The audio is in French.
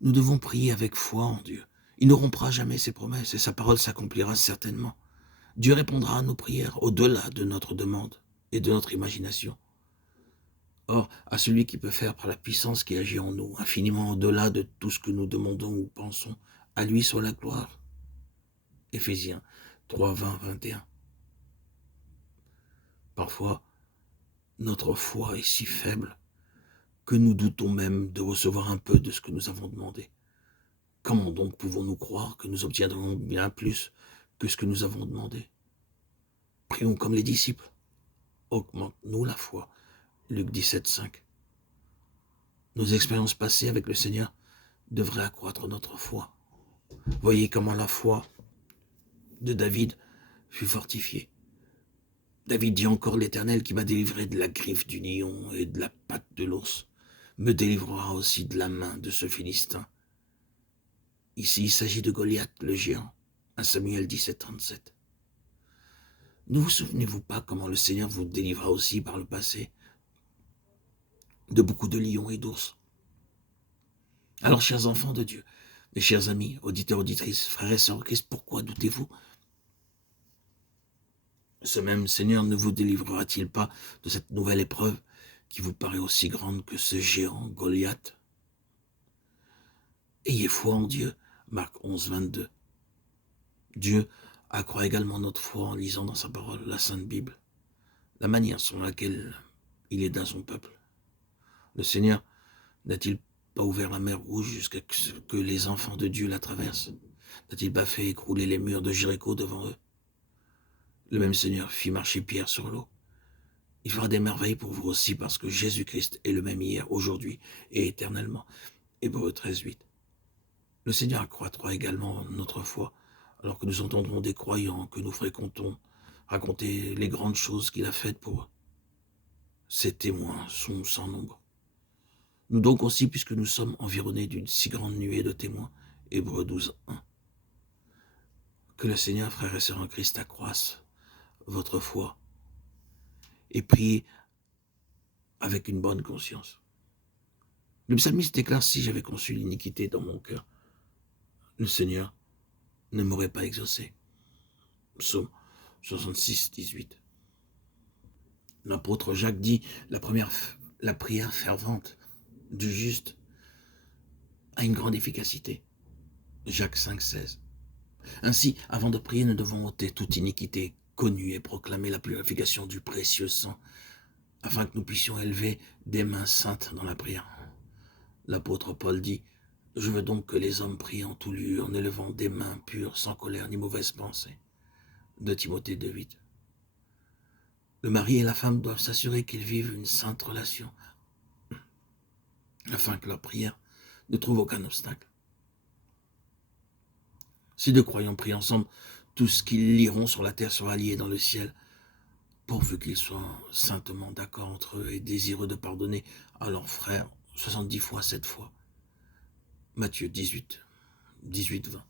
Nous devons prier avec foi en Dieu. Il ne rompra jamais ses promesses et sa parole s'accomplira certainement. Dieu répondra à nos prières au-delà de notre demande et de notre imagination. Or, à celui qui peut faire par la puissance qui agit en nous, infiniment au-delà de tout ce que nous demandons ou pensons, à lui soit la gloire. Éphésiens 3, 20, 21. Parfois, notre foi est si faible que nous doutons même de recevoir un peu de ce que nous avons demandé. Comment donc pouvons-nous croire que nous obtiendrons bien plus que ce que nous avons demandé? Prions comme les disciples. Augmente-nous la foi. Luc 17, 5. Nos expériences passées avec le Seigneur devraient accroître notre foi. Voyez comment la foi de David fut fortifiée. David dit encore: l'Éternel qui m'a délivré de la griffe du lion et de la patte de l'ours me délivrera aussi de la main de ce Philistin. Ici, il s'agit de Goliath, le géant. 1 Samuel 17, 37. Ne vous souvenez-vous pas comment le Seigneur vous délivra aussi par le passé de beaucoup de lions et d'ours? Alors, chers enfants de Dieu, mes chers amis, auditeurs, auditrices, frères et sœurs en Christ, pourquoi doutez-vous? Ce même Seigneur ne vous délivrera-t-il pas de cette nouvelle épreuve qui vous paraît aussi grande que ce géant Goliath? Ayez foi en Dieu, Marc 11, 22. Dieu accroît également notre foi en lisant dans sa parole, la Sainte Bible, la manière selon laquelle il aida son peuple. Le Seigneur n'a-t-il pas ouvert la mer Rouge jusqu'à ce que les enfants de Dieu la traversent? N'a-t-il pas fait écrouler les murs de Jéricho devant eux? Le même Seigneur fit marcher Pierre sur l'eau. Il fera des merveilles pour vous aussi, parce que Jésus-Christ est le même hier, aujourd'hui et éternellement. Hébreux 13, 8. Le Seigneur accroîtra également notre foi, alors que nous entendrons des croyants que nous fréquentons raconter les grandes choses qu'il a faites pour eux. Ces témoins sont sans nombre. Nous donc aussi, puisque nous sommes environnés d'une si grande nuée de témoins, Hébreux 12, 1. Que le Seigneur, frères et sœurs en Christ, accroisse votre foi et priez avec une bonne conscience. Le psalmiste déclare: si j'avais conçu l'iniquité dans mon cœur, le Seigneur ne m'aurait pas exaucé. Psaume 66, 18. L'apôtre Jacques dit: la prière fervente du juste a une grande efficacité. Jacques 5, 16. Ainsi, avant de prier, nous devons ôter toute iniquité connue et proclamer la purification du précieux sang, afin que nous puissions élever des mains saintes dans la prière. L'apôtre Paul dit: je veux donc que les hommes prient en tout lieu, en élevant des mains pures, sans colère ni mauvaise pensée. 2 Timothée 2, 8. Le mari et la femme doivent s'assurer qu'ils vivent une sainte relation, afin que leur prière ne trouve aucun obstacle. Si deux croyants prient ensemble, tout ce qu'ils liront sur la terre sera lié dans le ciel, pourvu qu'ils soient saintement d'accord entre eux et désireux de pardonner à leurs frères 70 fois, 7 fois. Matthieu 18, 18, 20.